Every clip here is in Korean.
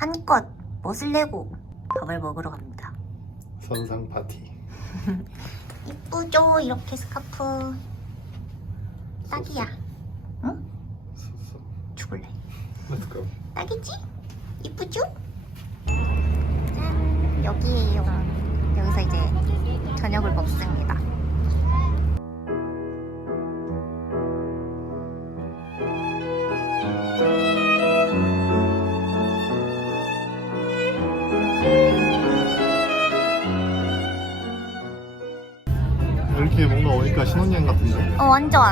한껏 멋을 내고 밥을 먹으러 갑니다. 선상 파티. 이쁘죠? 이렇게 스카프. 딱이야. 응? 죽을래. Let's go. 딱이지? 이쁘죠? 짠! 여기에요. 여기서 이제 저녁을 먹습니다. 신혼여행 같은데. 어, 완전.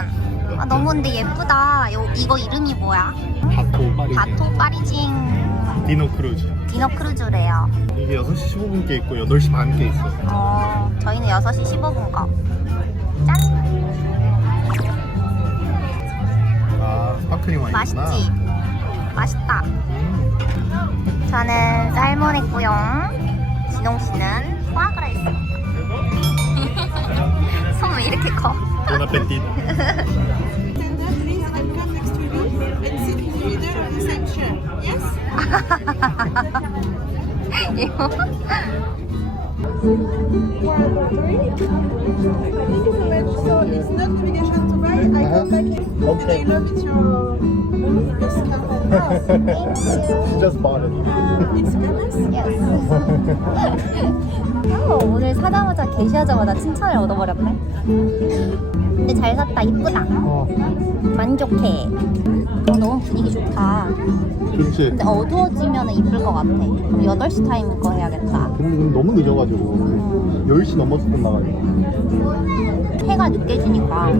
아, 너무 근데 예쁘다. 요, 이거 이름이 뭐야? 바토 파리. 바토 파리징 디노 크루즈. 디너 크루즈래요. 이게 6시 15분께 있고 8시 반께 있어. 어, 저희는 6시 15분 거. 짠! 아, 스파클링 와인이구나. 맛있지? 맛있다. 음. 저는 살몬 했고요. 진홍 씨는 포아그라 했습니다. 손왜 이렇게 커? 본 아페tit. 이거 So it's not navigation to buy. I come back here. Okay. I love it your the scarf. Just bought it. It's goodness. 어, 오늘 사자마자 게시하자마자 칭찬을 얻어버렸네. 근데 잘 샀다, 이쁘다. 어, 만족해. 어, 너무 분위기 좋다. 좋지. 근데 어두워지면 이쁠 것 같아. 그럼 8시 타임 거 해야겠다. 근데 근데 너무 늦어가지고 10시 넘었을 때 나가지고 해가 늦게 지니까.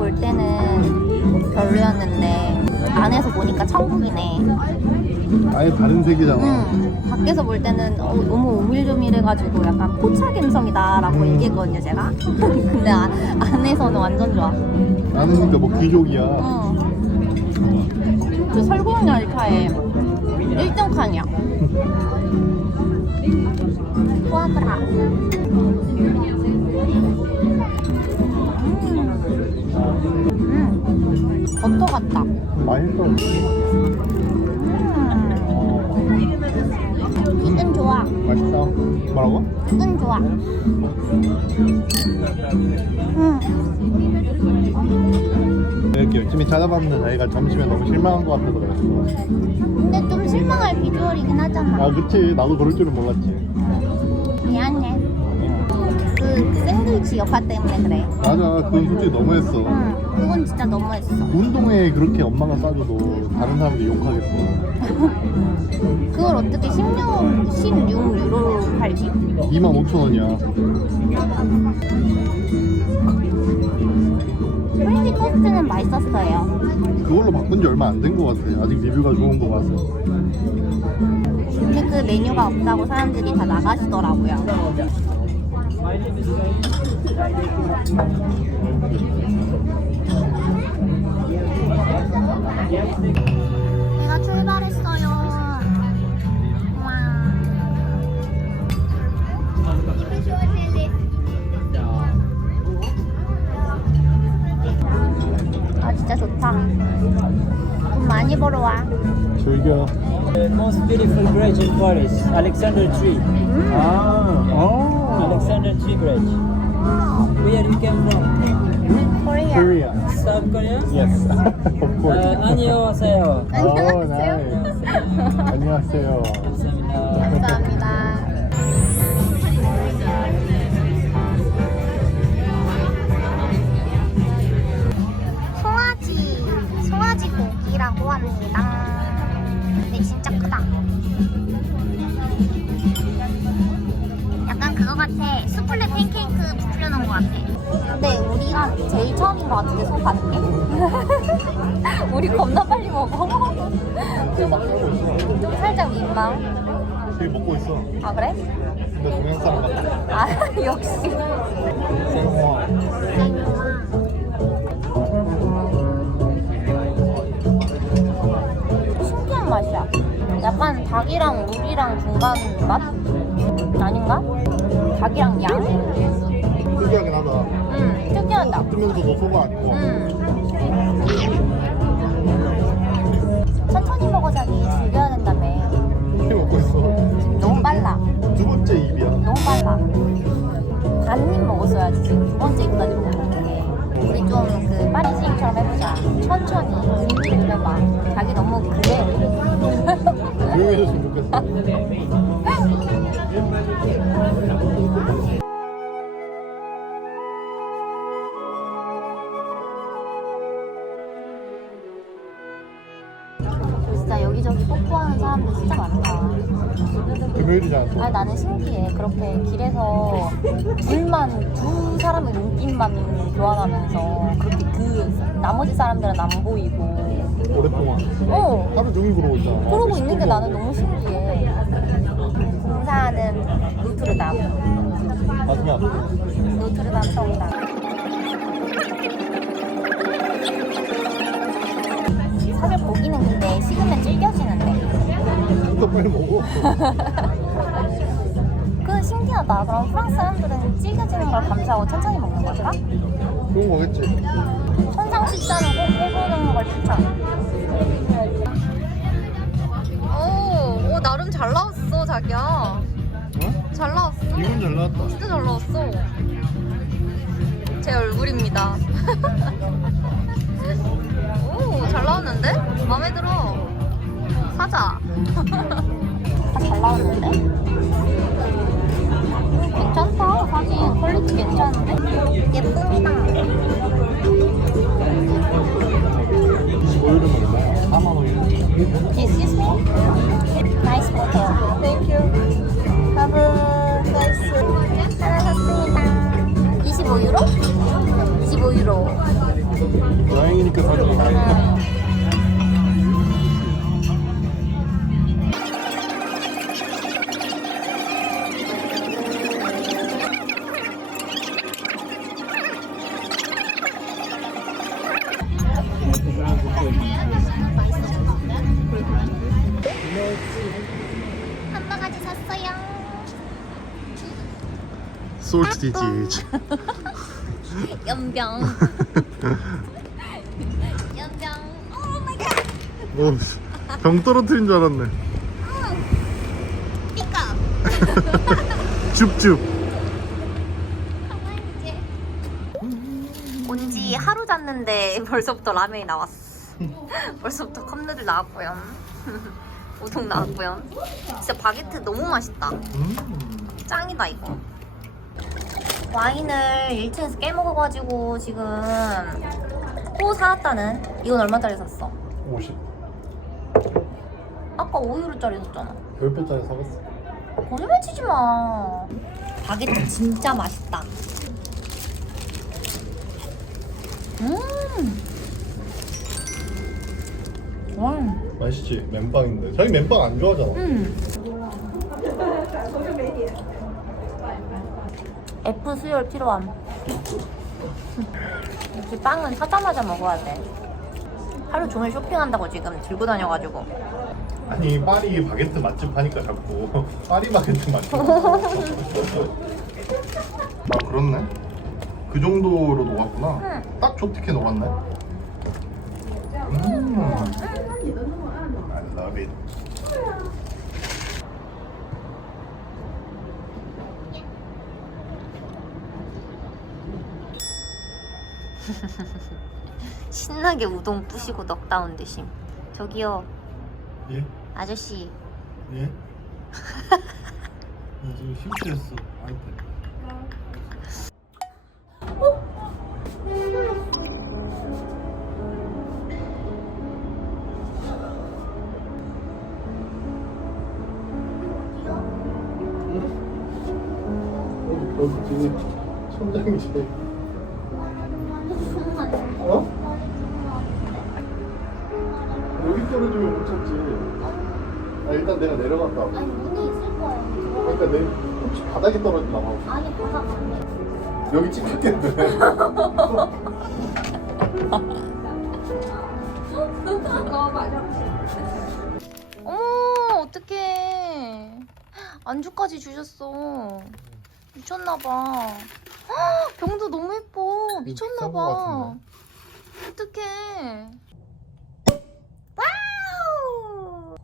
볼 때는 별로였는데 안에서 보니까 천국이네. 아예 다른 세계잖아 응. 밖에서 볼 때는 어, 너무 오밀조밀해가지고 약간 포차 감성이다라고 음. 얘기했거든요 제가. 근데 아, 안에서는 완전 좋아. 나는 그러니까 뭐 귀족이야 응. 그 설국 열차의 1등 칸이야. 포아그라. 버터 같다. 맛있어 음. 이건 좋아. 맛있다 뭐라고? 이건 좋아. 음. 이렇게 열심히 찾아봤는데 자기가 점심에 너무 실망한 것 같아서 그랬어 근데 좀 실망할 비주얼이긴 하잖아. 아 그치 나도 그럴 줄은 몰랐지. 그 샌드위치 여파 때문에 그래. 맞아 그건 솔직히 너무했어 응, 그건 진짜 너무했어. 운동회 그렇게 엄마가 싸줘도 다른 사람들이 욕하겠어 그걸 어떻게 16, 16유로로 팔지? 25,000원이야 프렌치 토스트는 맛있었어요. 그걸로 바꾼 지 얼마 안 된 것 같아 아직 리뷰가 좋은 거 봐서 근데 그 메뉴가 없다고 사람들이 다 나가시더라고요. 내가 출발했어요. 와. 아 진짜 좋다. 돈 많이 벌어 와. 즐겨 The most beautiful bridge in Paris, Alexander Tree. 아, 어. Alexander Tree Bridge. Where you came from? 코리아. Korea. South Korea? Yes, of Uh, course. 안녕하세요. Oh, nice. 안녕하세요. 감사합니다. 고기라고 합니다. 근데 진짜 크다. 약간 그거 같아. 수플레 팬케이크 부풀려 놓은 것 같아. 근데 우리가 제일 처음인 것 같은데 소 받는 게? 우리 겁나 빨리 먹어. 좀, 좀 살짝 민망. 되게 먹고 있어. 아 그래? 근데 동양 사람 같아. 아 역시 생화. 닭이랑 물이랑 중간 맛? 아닌가? 닭이랑 양? 특이하긴 하다. 응, 특이하다. 뜨면서도 소가 아니고. 응. 천천히 먹어 자기 즐겨야 된다며. 이렇게 먹고 있어. 너무 빨라. 두 번째 입이야. 너무 빨라. 반입 먹었어야지 지금 두 번째 입까지 먹는 게. 우리 좀그 빠른 스윙처럼 해보자. 천천히 해봐. 자기 너무 그래. 조용해졌으면 좋겠어. 진짜 여기저기 뽀뽀하는 사람들 진짜 많다. 금요일이잖아. 또. 아 나는 신기해. 그렇게 길에서 둘만 두 사람의 눈빛만 교환하면서 나머지 사람들은 안 보이고. 오랫동안. 어. 하루 종일 그러고 있잖아. 그러고 있는 게 나는 너무 신기해. 공사하는 노트르담. 가슴이 아프다. 노트르담 성당. 사실 고기는 근데 식으면 질겨지는데. 또 빨리 먹어. 신기하다. 그럼 프랑스 사람들은 질겨지는 걸 감사하고 천천히 먹는 걸까? 그런 거겠지. 천상 식사는 꼭 해보는 걸 추천. 오, 오 나름 잘 나왔어 자기야. 어? 잘 나왔어. 이건 잘 나왔다. 진짜 잘 나왔어. 제 얼굴입니다. 오, 잘 나왔는데? 마음에 들어. 사자. 아, 잘 나왔는데? 오, 괜찮다. 사진 퀄리티 괜찮은데? 예쁩 솔트 디지. 연병. 연병. 오 마이 갓. 오, 병 떨어뜨린 줄 알았네. 삐까. 줍줍. 온 지 하루 잤는데 벌써부터 라면이 나왔어. 벌써부터 컵누들 나왔고요. 우동 나왔고요. 진짜 바게트 너무 맛있다. 음. 짱이다 이거. 와인을 1층에서 깨먹어가지고 지금 또 사왔다는 이건 얼마짜리 샀어? 50. 아까 5유로짜리 샀잖아. 10배짜리 사갔어. 거짓말 치지 마. 바게트 진짜 맛있다. 음. 와. 맛있지? 맨빵인데. 자기 맨빵 안 좋아하잖아. 음. F 수혈 필요함. 역시 빵은 사자마자 먹어야 돼. 하루 종일 쇼핑한다고 지금 들고 다녀가지고. 아니 파리 바게트 맛집 하니까 자꾸 파리 바게트 맛집. 아 그렇네. 그 정도로 녹았구나. 응. 딱 좋게 녹았네. 음. I love it. 신나게 우동 부시고 넉다운 듯이. 저기요, 예? 아저씨. 예? 나 지금 심취했어. 아이템. 어디 천장이지? 일단 내가 내려갔다. 아니, 문이 있을 거예요. 그러니까 내 혹시 바닥에 떨어지나 봐. 아니, 바닥 안 돼. 여기 찍혔겠네. 어머, 어떡해. 안주까지 주셨어. 미쳤나봐. 병도 너무 예뻐. 미쳤나봐. 어떡해. 와우!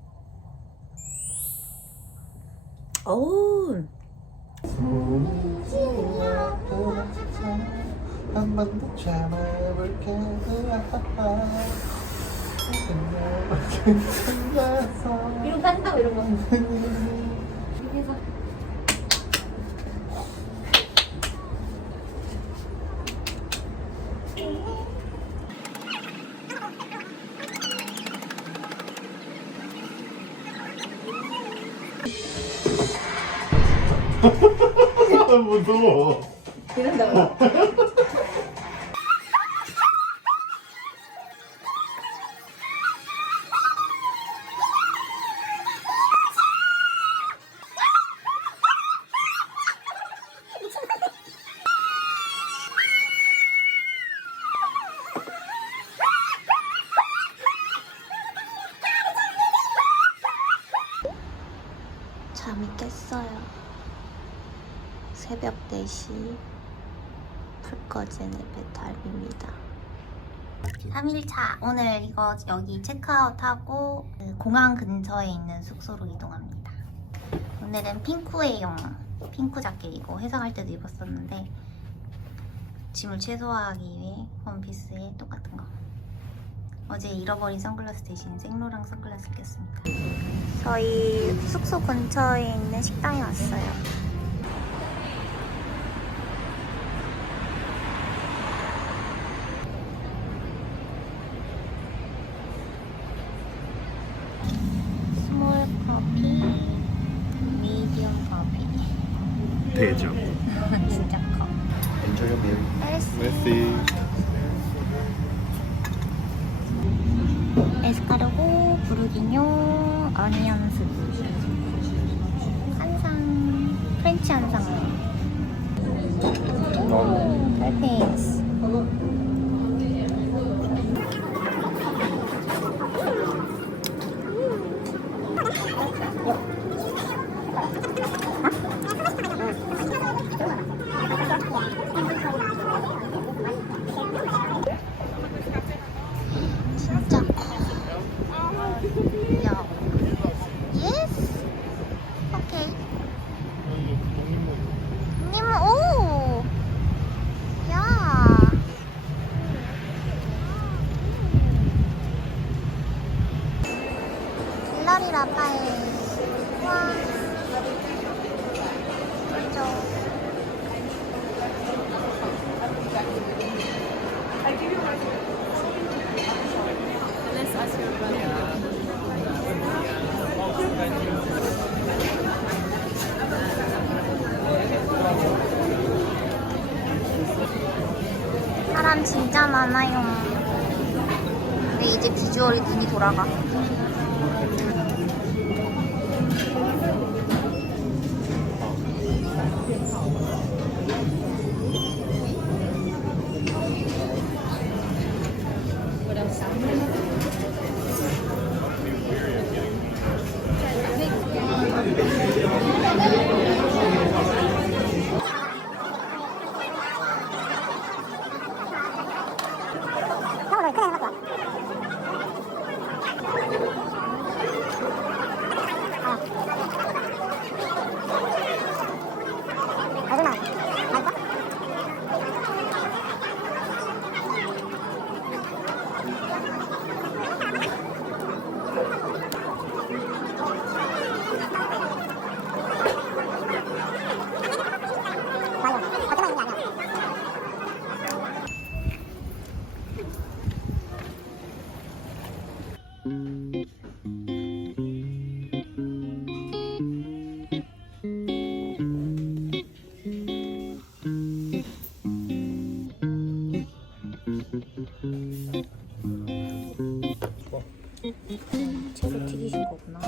어우. 한번 더 참아볼게 이런 거 한다고 이런 거. 무서워 잠이 깼어요. 새벽 4시 풀 꺼진 배탈입니다. 3일차 오늘 이거 여기 체크아웃하고 그 공항 근처에 있는 숙소로 이동합니다. 오늘은 핑크웨이용 핑크 자켓 이고 회사 갈 때도 입었었는데 짐을 최소화하기 위해 원피스에 똑같은 거. 어제 잃어버린 선글라스 대신 생로랑 선글라스 꼈습니다. 저희 숙소 근처에 있는 식당에 왔어요. 한상, 프렌치 한상. 오, 달팽이스. 진짜 커. 야. 예스. 오케이. 님, 오. 야. 갤러리 라파엘. 와. 그죠. 사람 진짜 많아요. 근데 이제 비주얼이 눈이 돌아가. 채소 튀기신 거구나.